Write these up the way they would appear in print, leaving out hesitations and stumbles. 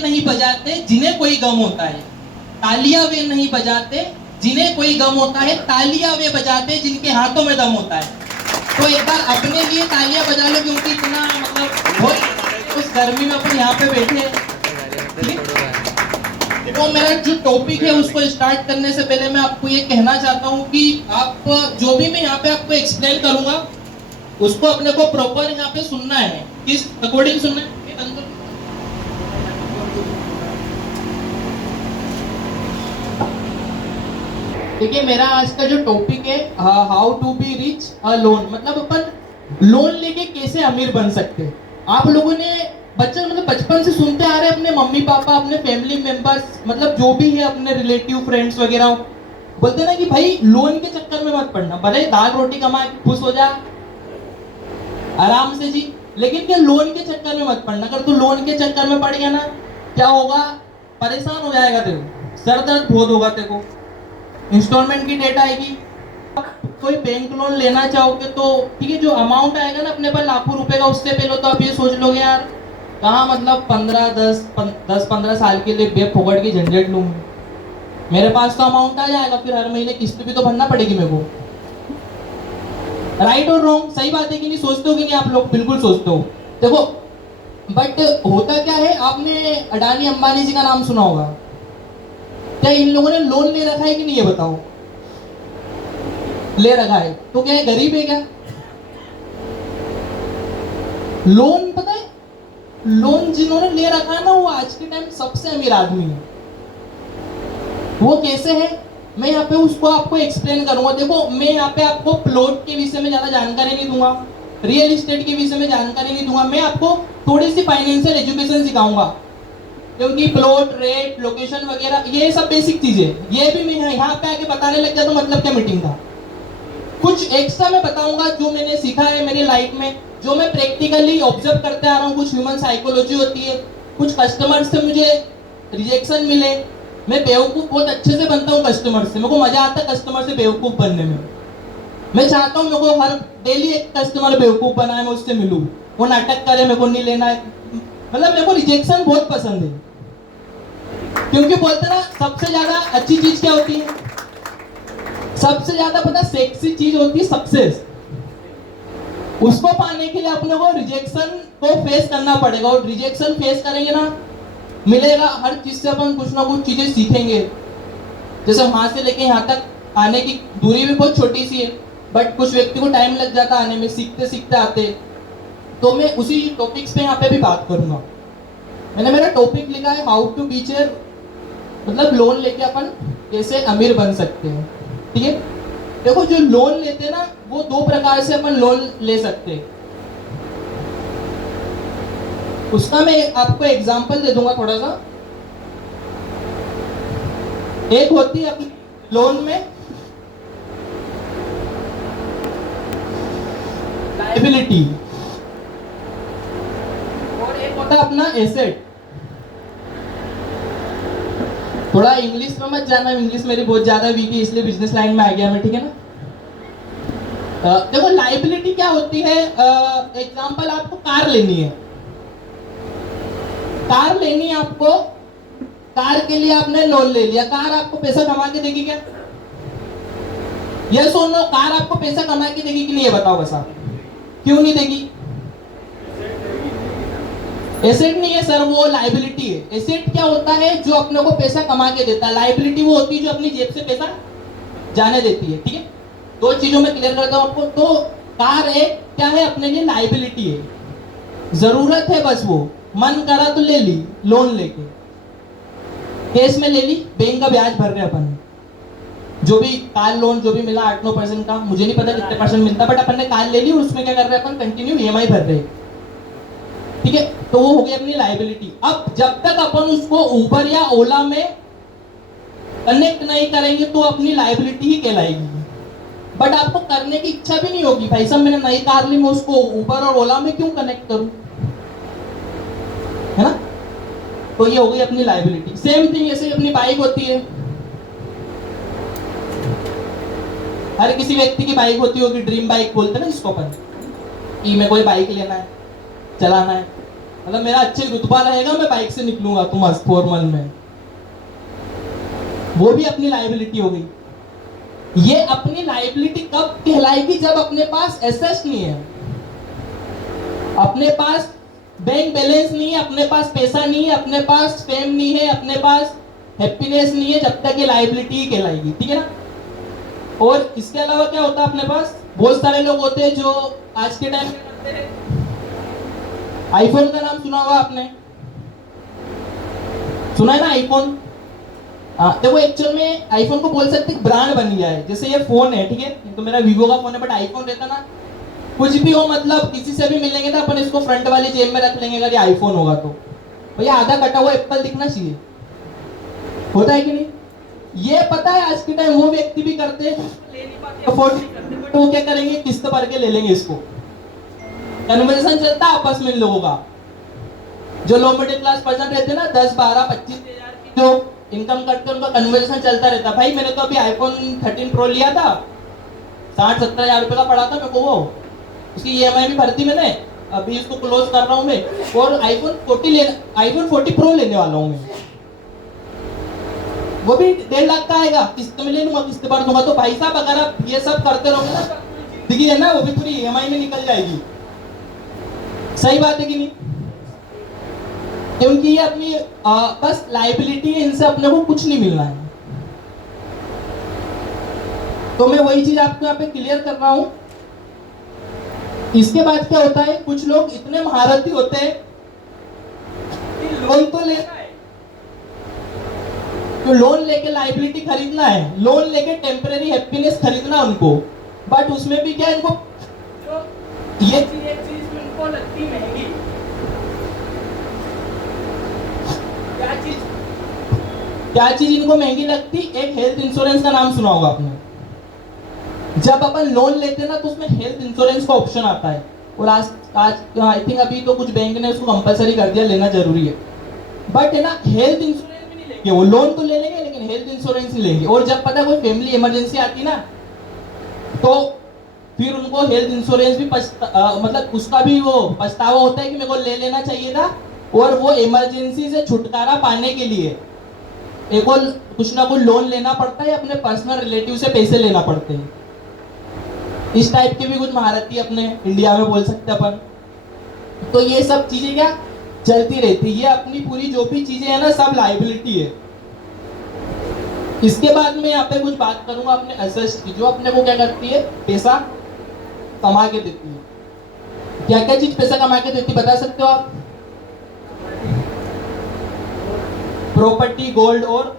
नहीं बजाते जिन्हें कोई गम होता है, तालियां वे नहीं बजाते जिन्हें कोई गम होता है, तालियां वे बजाते जिनके हाथों में दम होता है। तो एक बार अपने लिए तालियां बजा लो, क्योंकि इतना मतलब बहुत उस गर्मी में अपन यहाँ पे बैठे हैं। तो मेरा जो टॉपिक है उसको स्टार्ट करने से पहले मैं आपको ये कहना चाहता हूँ कि आप जो भी मैं यहाँ पे आपको एक्सप्लेन करूंगा उसको अपने को प्रॉपर यहाँ पे सुनना है, किस अकॉर्डिंग सुनना है। देखिए मेरा आज का जो टॉपिक है how to be rich a loan, मतलब अपन लोन लेके कैसे अमीर बन सकते हैं। आप लोगों ने बचपन से सुनते आ रहे हैं अपने मम्मी पापा, अपने फैमिली मेंबर्स, मतलब जो भी है अपने रिलेटिव फ्रेंड्स वगैरह बोलते ना कि भाई लोन के चक्कर में मत पड़ना, भले दाल रोटी कमा के खुश हो जा आराम से जी, लेकिन क्या लोन के चक्कर में मत पड़ना। अगर तू लोन के चक्कर में पड़ गया ना, क्या होगा, परेशान हो जाएगा तेरे को, सर दर्द बहुत होगा तेरे को, इंस्टॉलमेंट की डेट आएगी। कोई बैंक लोन लेना चाहोगे तो ठीक है, जो अमाउंट आएगा ना अपने पास लाखों रुपए का, उससे पहले तो आप ये सोच लोगे यार कहाँ मतलब 10-15 साल के लिए बेफोकट की झंझट लूंगी, मेरे पास तो अमाउंट आ जाएगा, फिर हर महीने किस्त भी तो भरना पड़ेगी मेरे को। राइट और रॉन्ग, सही बात है कि नहीं, सोचते हो कि नहीं आप लोग? बिल्कुल सोचते हो। देखो बट होता क्या है, आपने अडानी अंबानी जी का नाम सुना होगा, क्या इन लोगों ने लोन ले रखा है कि नहीं, ये बताओ। ले रखा है तो क्या है, गरीब है क्या? लोन पता है, लोन जिन्होंने ले रखा है ना वो आज के टाइम सबसे अमीर आदमी है। वो कैसे है, मैं यहाँ पे उसको आपको एक्सप्लेन करूंगा। देखो मैं यहाँ पे आपको प्लॉट के विषय में ज्यादा जानकारी नहीं दूंगा, रियल एस्टेट के विषय में जानकारी नहीं दूंगा, मैं आपको थोड़ी सी फाइनेंशियल एजुकेशन सिखाऊंगा, क्योंकि प्लॉट रेट लोकेशन वगैरह ये सब बेसिक चीजें ये भी मैं यहाँ पे आके बताने लग गया तो मतलब क्या मीटिंग था। कुछ एक्स्ट्रा मैं बताऊंगा जो मैंने सीखा है मेरी लाइफ में, जो मैं प्रैक्टिकली ऑब्जर्व करते आ रहा हूँ। कुछ ह्यूमन साइकोलॉजी होती है, कुछ कस्टमर से मुझे रिजेक्शन मिले, मैं बेवकूफ बहुत अच्छे से बनता हूँ कस्टमर से, मेरे को मजा आता है कस्टमर से बेवकूफ बनने में। मैं चाहता हूँ मेरे को हर डेली एक कस्टमर बेवकूफ बनाए, मैं उससे मिलूँ, वो नाटक करे, मेरे को नहीं लेना है, मतलब मेरे को रिजेक्शन बहुत पसंद है। क्योंकि बोलते ना सबसे ज्यादा अच्छी चीज क्या होती है, सबसे ज्यादा पता सेक्सी चीज होती है सक्सेस। उसको पाने के लिए अपने को रिजेक्शन को फेस करना पड़ेगा, और रिजेक्शन फेस करेंगे ना, मिलेगा हर चीज से अपन कुछ ना कुछ चीजें सीखेंगे। जैसे वहां से लेके यहाँ तक आने की दूरी भी बहुत छोटी सी है, बट कुछ व्यक्ति को टाइम लग जाता आने में, सीखते सीखते आते। तो मैं उसी टॉपिक्स पे यहाँ पे भी बात करूंगा। मैंने मेरा टॉपिक लिखा है हाउ टू बी चेयर, मतलब लोन लेके अपन कैसे अमीर बन सकते हैं। ठीक है, देखो जो लोन लेते हैं ना वो दो प्रकार से अपन लोन ले सकते हैं। उसका मैं आपको एग्जांपल दे दूंगा थोड़ा सा। एक होती है अपनी लोन में लायबिलिटी, और एक होता है अपना एसेट। थोड़ा इंग्लिश में मत जाना, इंग्लिश मेरी बहुत ज्यादा वीक है, इसलिए बिजनेस लाइन में आ गया मैं, ठीक है ना। देखो लायबिलिटी क्या होती है, एग्जांपल आपको कार लेनी है, कार लेनी है आपको, कार के लिए आपने लोन ले लिया, कार आपको पैसा कमा के देगी क्या? ये सुनो, कार आपको पैसा कमा के देगी कि नहीं, ये बताओ बस आप। क्यों नहीं देगी? एसेट नहीं है सर, वो लायबिलिटी है। एसेट क्या होता है, जो अपने को पैसा कमा के देता है, लायबिलिटी वो होती है जो अपनी जेब से पैसा जाने देती है। ठीक है, दो चीजों में क्लियर करता हूं आपको। तो कार एक क्या है, अपने लिए लायबिलिटी है, जरूरत है बस, वो मन करा तो ले ली, लोन लेके केस में ले ली, बैंक का ब्याज भर रहे अपन, जो भी कार लोन जो भी मिला 8-9% का, मुझे नहीं पता कितने परसेंट मिलता, बट अपन ने कार ले ली और उसमें क्या कर रहे हैं अपन, कंटिन्यू ईएमआई भर रहे हैं। ठीक है, तो वो हो गई अपनी लायबिलिटी। अब जब तक अपन उसको उबर या ओला में कनेक्ट नहीं करेंगे तो अपनी लायबिलिटी ही कहलाएगी। बट आपको करने की इच्छा भी नहीं होगी, भाई साहब मैंने नई कार ली, मैं उसको उबर और ओला में क्यों कनेक्ट करूं, है ना। तो ये हो गई अपनी लायबिलिटी। सेम थिंग ऐसे अपनी बाइक होती है, हर किसी व्यक्ति की बाइक होती होगी, ड्रीम बाइक बोलते हैं ना जिसको अपन, कि मेरे को ये बाइक लेना है, चलाना है। मतलब मेरा अच्छे रुतबा रहेगा, मैं बाइक से निकलूंगा तो मस्त फॉर्मल में, वो भी अपनी लाइबिलिटी हो गई। ये अपनी लाइबिलिटी कब कहलाएगी? जब अपने पास एसेट्स नहीं है, अपने पास बैंक बैलेंस नहीं है, अपने पास पैसा नहीं है, अपने पास फेम नहीं है, अपने पास हैप्पीनेस नहीं है, जब तक ये लाइबिलिटी ही कहलाएगी, ठीक है ना। और इसके अलावा क्या होता है अपने पास? बहुत सारे लोग होते हैं जो आज के टाइम में करते हैं, आईफोन का नाम सुना होगा आपने, सुना है ना आईफोन? देखो एक्चुअल में आईफोन को बोल सकते हैं ब्रांड बन गया है। जैसे ये फोन है, ठीक है, तो मेरा वीवो का फोन है, बट आईफोन रहता ना, कुछ भी हो, मतलब किसी से भी मिलेंगे ना अपन इसको फ्रंट वाली जेब में रख लेंगे अगर ये आईफोन होगा तो। भैया आधा कटा हुआ एप्पल दिखना चाहिए, होता है कि नहीं? ये पता है आज के टाइम वो व्यक्ति भी करते हैं, ले नहीं पाते, अफोर्ड नहीं करते, बट वो क्या करेंगे, किस्त भर के ले लेंगे इसको। कन्वर्सेशन चलता है आपस में इन लोगों का, जो लो मिडिल क्लास पर्सन रहते हैं ना, 10, 12, 25 हजार की जो इनकम करते हैं, उनका कन्वर्सेशन चलता रहता है। भाई मैंने तो अभी आईफोन 13 प्रो लिया था, 60-70 हजार रुपए का पड़ा था मेरे को, वो उसकी ईएमआई भी भरती मैंने, अभी इसको क्लोज कर रहा हूँ मैं, और आईफोन 40 प्रो लेने वाला हूँ मैं, वो भी 1.5 लाख का आएगा, किस्त में ले लूंगा, किस्त भर दूंगा। तो भाई साहब अगर आप ये सब करते रहोगे ना, जिंदगी है ना वो भी पूरी ईएमआई में निकल जाएगी। सही बात है कि नहीं? क्योंकि ये अपनी बस लाइबिलिटी है, इनसे अपने को कुछ नहीं मिलना है। तो मैं वही चीज आपको यहाँ पे क्लियर कर रहा हूं। इसके बाद क्या होता है, कुछ लोग इतने महारथी होते हैं कि लोन तो लेना है, तो लोन लेके लाइबिलिटी खरीदना है, लोन लेके टेम्परेरी हैप्पीनेस खरीदना उनको, बट उसमें भी क्या इनको ये चीज इनको लगती महंगी। क्या चीज इनको महंगी लगती? एक हेल्थ इंश्योरेंस का नाम सुना होगा आपने। जब अपन लोन लेते हैं ना तो उसमें हेल्थ इंश्योरेंस का ऑप्शन आता है, और आज आई थिंक अभी तो कुछ बैंक ने उसको कंपलसरी कर दिया, लेना जरूरी है। बट है ना, हेल्थ इंश्योरेंस भी नहीं लेंगे वो, लोन तो ले लेंगे लेकिन हेल्थ इंश्योरेंस नहीं लेंगे। और जब पता कोई फैमिली इमरजेंसी आती ना, तो फिर उनको हेल्थ इंश्योरेंस भी मतलब उसका भी वो पछतावा होता है कि मेरे को ले लेना चाहिए था। और वो इमरजेंसी से छुटकारा पाने के लिए एक और कुछ ना कुछ लोन लेना पड़ता है, अपने पर्सनल रिलेटिव से पैसे लेना पड़ते हैं। इस टाइप के भी कुछ महारथी अपने इंडिया में बोल सकते अपन। तो ये सब चीजें क्या चलती रहती है, ये अपनी पूरी जो भी चीजें है ना, सब लाइबिलिटी है। इसके बाद में यहाँ पे कुछ बात करूंगा अपने एसेट्स की, जो अपने को क्या करती है, पैसा कमा के देती है। क्या क्या चीज पैसा कमा के देती, बता सकते हो आप? प्रॉपर्टी, गोल्ड, और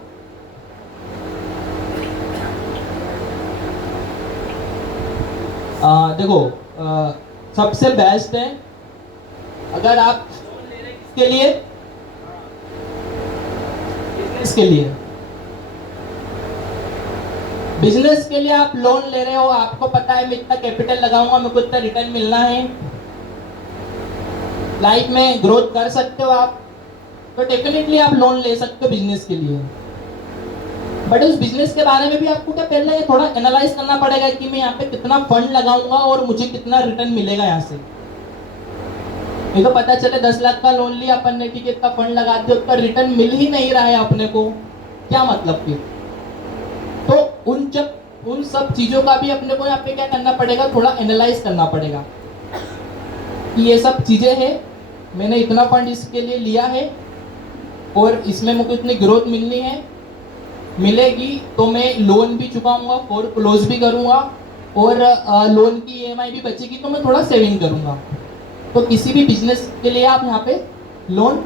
देखो सबसे बेस्ट है अगर आप लोन ले रहे हैं, किसके लिए? बिजनेस के लिए। बिजनेस के लिए आप लोन ले रहे हो, आपको पता है मैं इतना कैपिटल लगाऊंगा, मेरे को इतना रिटर्न मिलना है, लाइफ में ग्रोथ कर सकते हो आप, तो डेफिनेटली आप लोन ले सकते हो बिजनेस के लिए। बट उस बिजनेस के बारे में भी आपको क्या पहले थोड़ा एनालाइज करना पड़ेगा कि मैं यहाँ पे कितना फंड लगाऊंगा और मुझे कितना रिटर्न मिलेगा यहाँ से। ये तो पता चले 10 लाख का लोन लिया अपन ने, ठीक है, इतना फंड लगा दिया, उसका रिटर्न मिल ही नहीं रहा है अपने को, क्या मतलब फिर? तो उन सब चीजों का भी अपने को यहाँ पे क्या करना पड़ेगा, थोड़ा एनालाइज करना पड़ेगा कि ये सब चीजें हैं, मैंने इतना फंड इसके लिए लिया है और इसमें मुझे इतनी ग्रोथ मिलनी है, मिलेगी तो मैं लोन भी चुकाऊंगा, फोर क्लोज भी करूंगा, और लोन की ईएमआई भी बचेगी तो मैं थोड़ा सेविंग करूंगा। तो किसी भी बिजनेस के लिए आप यहाँ पे लोन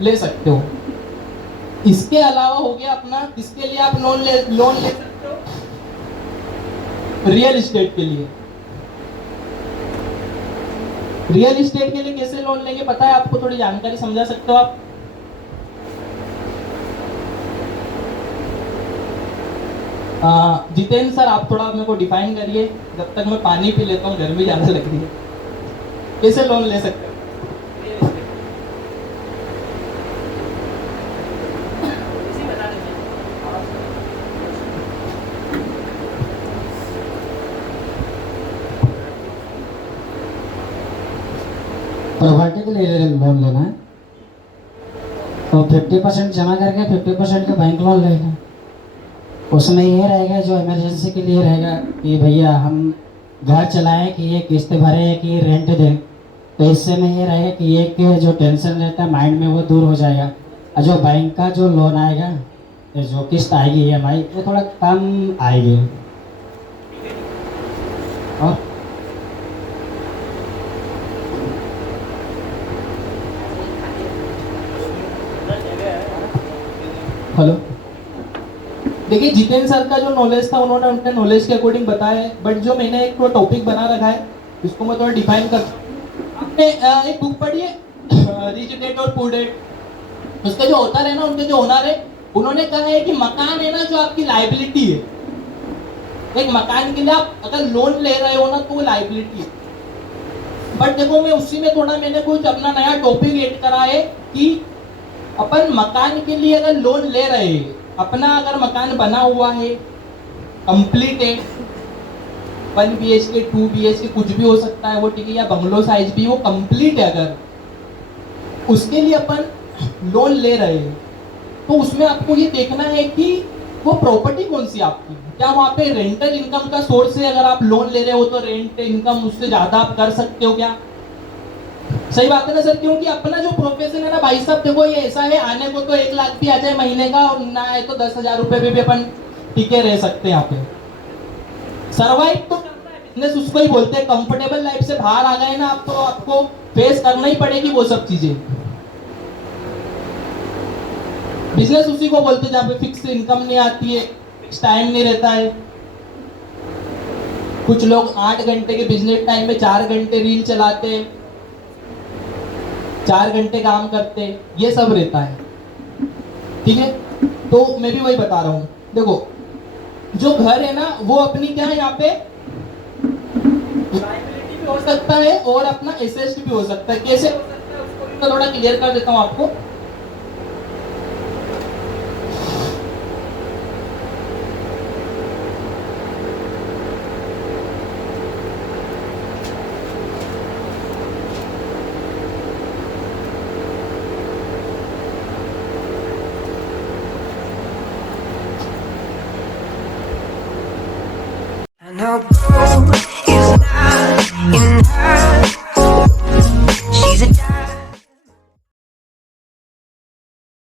ले सकते हो। इसके अलावा हो गया अपना, किसके लिए आप लोन ले सकते हो? रियल एस्टेट के लिए। रियल एस्टेट के लिए कैसे लोन लेंगे पता है आपको? थोड़ी जानकारी समझा सकते हो आप? जितेंद्र सर, आप थोड़ा मेरे को डिफाइन करिए, जब तक मैं पानी पी लेता हूँ, गर्मी ज्यादा लग रही है। कैसे लोन ले सकते हो? प्रभाकर के लिए लोन लेना है, तो 50% जमा करके 50% का बैंक लोन लेना। उसमें ये रहेगा जो इमरजेंसी के लिए रहेगा कि भैया हम घर चलाएं कि ये किस्त भरे कि रेंट दें, तो इससे में ये रहेगा कि एक जो टेंशन रहता है माइंड में वो दूर हो जाएगा। और जो बैंक का जो लोन आएगा, जो किस्त आएगी EMI, वो थोड़ा कम आएगी। और हेलो, देखिए जितेंद्र सर का जो नॉलेज था उन्होंने उनके नॉलेज के अकॉर्डिंग बताया है, बट जो मैंने एक तो टॉपिक बना रखा है इसको मैं थोड़ा डिफाइन कर। आपने एक बुक पढ़ी है रिच डैड और पुअर डैड। उसके जो ऑथर है ना, उनके जो ओनर है, उन्होंने कहा है कि मकान है ना जो आपकी लाइबिलिटी है, एक मकान के लिए आप अगर लोन ले रहे हो ना तो वो लाइबिलिटी है। बट देखो मैं उसी में थोड़ा मैंने कुछ अपना नया टॉपिक ऐड करा है कि अपन मकान के लिए अगर लोन ले रहे हैं, अपना अगर मकान बना हुआ है, कंप्लीट है, 1 BHK 2 BHK कुछ भी हो सकता है वो, ठीक है, या बंगलो साइज भी, वो कंप्लीट है, अगर उसके लिए अपन लोन ले रहे हैं तो उसमें आपको ये देखना है कि वो प्रॉपर्टी कौन सी आपकी, क्या वहाँ पे रेंटल इनकम का सोर्स है, अगर आप लोन ले रहे हो तो रेंट इनकम उससे ज्यादा आप कर सकते हो क्या। सही बात है ना सर, क्योंकि अपना जो प्रोफेशन है ना भाई साहब, देखो ये ऐसा है, आने को तो 1 लाख भी आ जाए महीने का, और ना आए तो 10,000 रुपए पे भी अपन टिके रह सकते हैं यहाँ पे। सर्वाइव तो करना है, बिजनेस उसको ही बोलते हैं। कंफर्टेबल लाइफ से बाहर आ गए ना आप, तो आपको फेस करना ही पड़ेगी वो सब चीजें। बिजनेस उसी को बोलते हैं जहाँ पे फिक्स इनकम नहीं आती है, फिक्स टाइम नहीं रहता है। कुछ लोग 8 घंटे के बिजनेस टाइम में 4 घंटे रील चलाते हैं, 4 घंटे काम करते हैं, ये सब रहता है, ठीक है। तो मैं भी वही बता रहा हूँ, देखो जो घर है ना वो अपनी क्या है, यहाँ पे लायबिलिटी भी हो सकता है और अपना एसेट भी हो सकता है। कैसे हो सकता है उसको भी मैं थोड़ा क्लियर कर देता हूँ आपको। I know.